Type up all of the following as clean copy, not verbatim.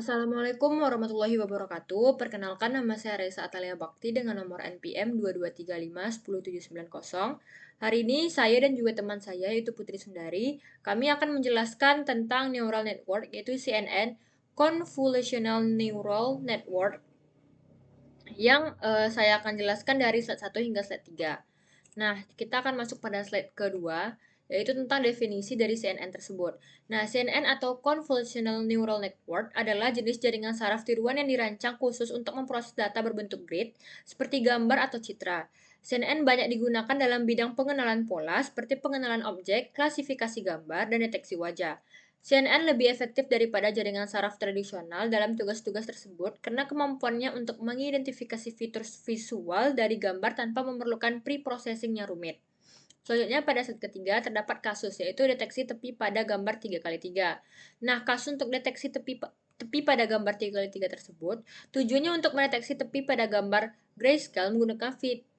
Assalamualaikum warahmatullahi wabarakatuh. Perkenalkan, nama saya Reza Atalia Bakti dengan nomor NPM 2235107990. Hari ini saya dan juga teman saya yaitu Putri Sundari, kami akan menjelaskan tentang neural network yaitu CNN, Convolutional Neural Network, yang saya akan jelaskan dari slide 1 hingga slide 3. Nah, kita akan masuk pada slide kedua, yaitu tentang definisi dari CNN tersebut. Nah, CNN atau Convolutional Neural Network adalah jenis jaringan saraf tiruan yang dirancang khusus untuk memproses data berbentuk grid, seperti gambar atau citra. CNN banyak digunakan dalam bidang pengenalan pola, seperti pengenalan objek, klasifikasi gambar, dan deteksi wajah. CNN lebih efektif daripada jaringan saraf tradisional dalam tugas-tugas tersebut karena kemampuannya untuk mengidentifikasi fitur visual dari gambar tanpa memerlukan pre-processing yang rumit. Selanjutnya pada slide ketiga terdapat kasus, yaitu deteksi tepi pada gambar 3x3. Nah, kasus untuk deteksi tepi pada gambar 3x3 tersebut, tujuannya untuk mendeteksi tepi pada gambar grayscale menggunakan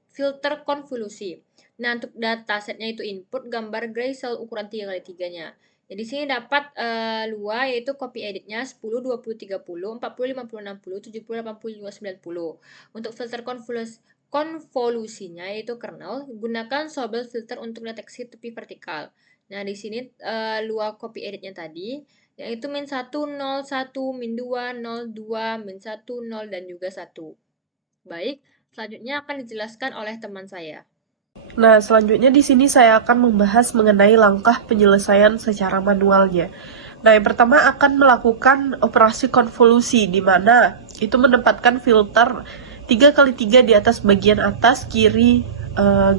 filter konvolusi. Nah, untuk datasetnya itu input gambar grayscale ukuran 3x3-nya. Jadi sini dapat luar yaitu copy editnya 10, 20, 30, 40, 50, 60, 70, 80, 90. Untuk filter konvolusinya yaitu kernel, gunakan Sobel filter untuk deteksi tepi vertikal. Nah, di sini luar copy editnya tadi yaitu min 1, 0, 1, min 2, 0, 2, min 1, 0, dan juga 1. Baik, selanjutnya akan dijelaskan oleh teman saya. Nah, selanjutnya di sini saya akan membahas mengenai langkah penyelesaian secara manualnya. Nah, yang pertama akan melakukan operasi konvolusi, di mana itu menempatkan filter 3x3 di atas bagian atas kiri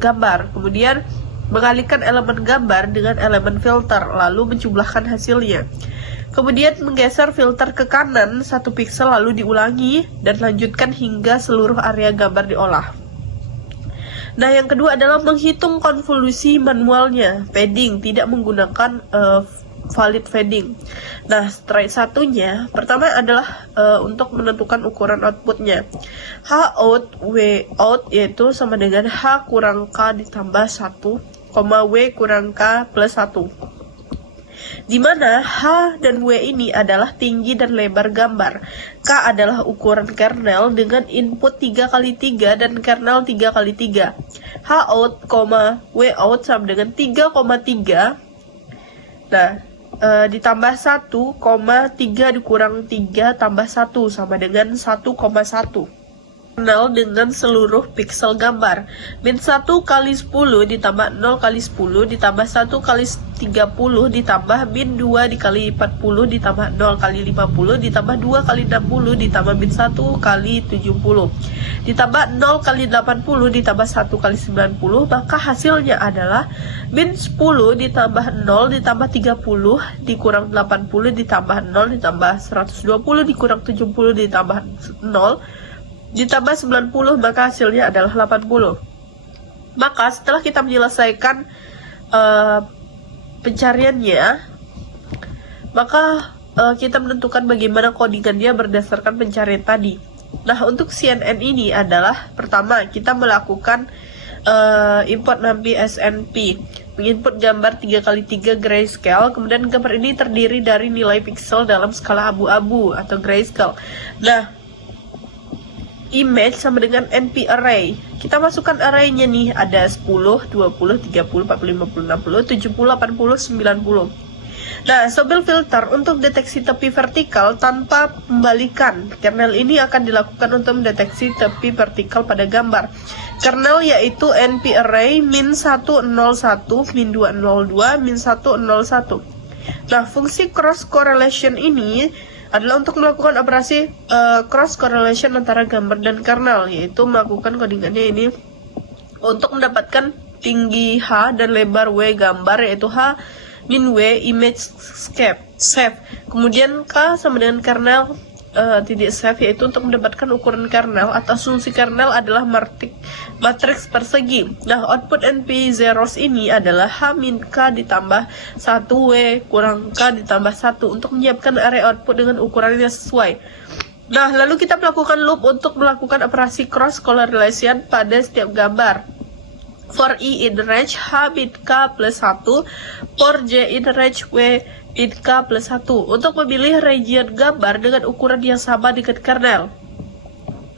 gambar. Kemudian mengalihkan elemen gambar dengan elemen filter, lalu menjumlahkan hasilnya. Kemudian menggeser filter ke kanan 1 pixel lalu diulangi dan lanjutkan hingga seluruh area gambar diolah. Nah, yang kedua adalah menghitung konvolusi manualnya, padding, tidak menggunakan valid padding. Nah, strike satunya, pertama adalah untuk menentukan ukuran outputnya. H out, W out, yaitu sama dengan H kurang K ditambah 1, W kurang K plus 1. Di mana H dan W ini adalah tinggi dan lebar gambar. K adalah ukuran kernel dengan input 3x3 dan kernel 3x3. H out, W out sama dengan 3,3. Nah, ditambah 1, 3 dikurang 3 tambah 1 sama dengan 1,1. Kernel dengan seluruh pixel gambar. Min 1 kali 10 ditambah 0 kali 10 ditambah 1 kali 30 ditambah min 2 dikali 40 ditambah 0 kali 50 ditambah 2 kali 60 ditambah min 1 kali 70 ditambah 0 kali 80 ditambah 1 kali 90, maka hasilnya adalah min 10 ditambah 0 ditambah 30 dikurang 80 ditambah 0 ditambah 120 dikurang 70 ditambah 0 ditambah 90, maka hasilnya adalah 80. Maka setelah kita menyelesaikan pencariannya, maka kita menentukan bagaimana codingannya berdasarkan pencarian tadi. Nah, untuk CNN ini adalah pertama kita melakukan import NumPy SNP, menginput gambar 3x3 grayscale. Kemudian gambar ini terdiri dari nilai pixel dalam skala abu-abu atau grayscale. Nah, image sama dengan NP array. Kita masukkan arraynya nih, ada 10, 20, 30, 40, 50, 60, 70, 80, 90. Nah, Sobel filter untuk deteksi tepi vertikal tanpa pembalikan. Kernel ini akan dilakukan untuk mendeteksi tepi vertikal pada gambar. Kernel yaitu NP array min 101, min 202, min 101. Nah, fungsi cross correlation ini adalah untuk melakukan operasi cross correlation antara gambar dan kernel, yaitu melakukan codingannya ini untuk mendapatkan tinggi H dan lebar W gambar, yaitu H min W image shape. Kemudian K sama dengan kernel titik shape, yaitu untuk mendapatkan ukuran kernel atau asumsi kernel adalah matriks persegi. Nah, output NP zeros ini adalah H min K ditambah 1 W kurang K ditambah 1 untuk menyiapkan array output dengan ukuran yang sesuai. Nah, lalu kita melakukan loop untuk melakukan operasi cross correlation pada setiap gambar. For I in range H min K plus 1, for J in range W int k plus 1 untuk memilih region gambar dengan ukuran yang sama dengan kernel.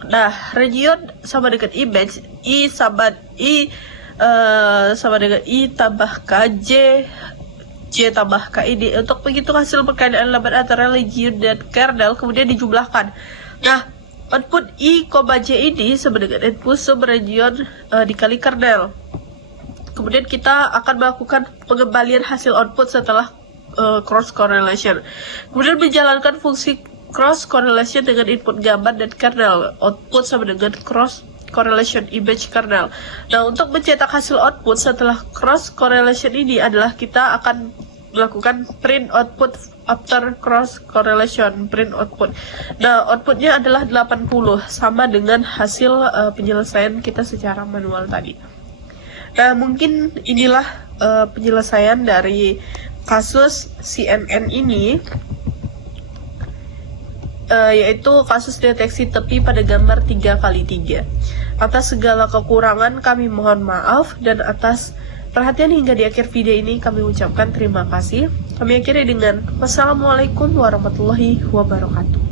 Nah, region sama dengan image, sama dengan I tambah K, J tambah K ini. Untuk menghitung hasil perkalian elemen antara region dan kernel kemudian dijumlahkan. Nah, output I, J ini sama dengan input sum region dikali kernel. Kemudian kita akan melakukan pengembalian hasil output setelah cross correlation. Kemudian menjalankan fungsi cross correlation dengan input gambar dan kernel. Output sama dengan cross correlation image kernel. Nah, untuk mencetak hasil output setelah cross correlation ini adalah kita akan melakukan print output after cross correlation, print output. Nah, outputnya adalah 80 sama dengan hasil penyelesaian kita secara manual tadi. Nah, mungkin inilah penyelesaian dari kasus CNN ini, yaitu kasus deteksi tepi pada gambar 3x3. Atas segala kekurangan kami mohon maaf, dan atas perhatian hingga di akhir video ini kami ucapkan terima kasih. Kami akhiri dengan wassalamualaikum warahmatullahi wabarakatuh.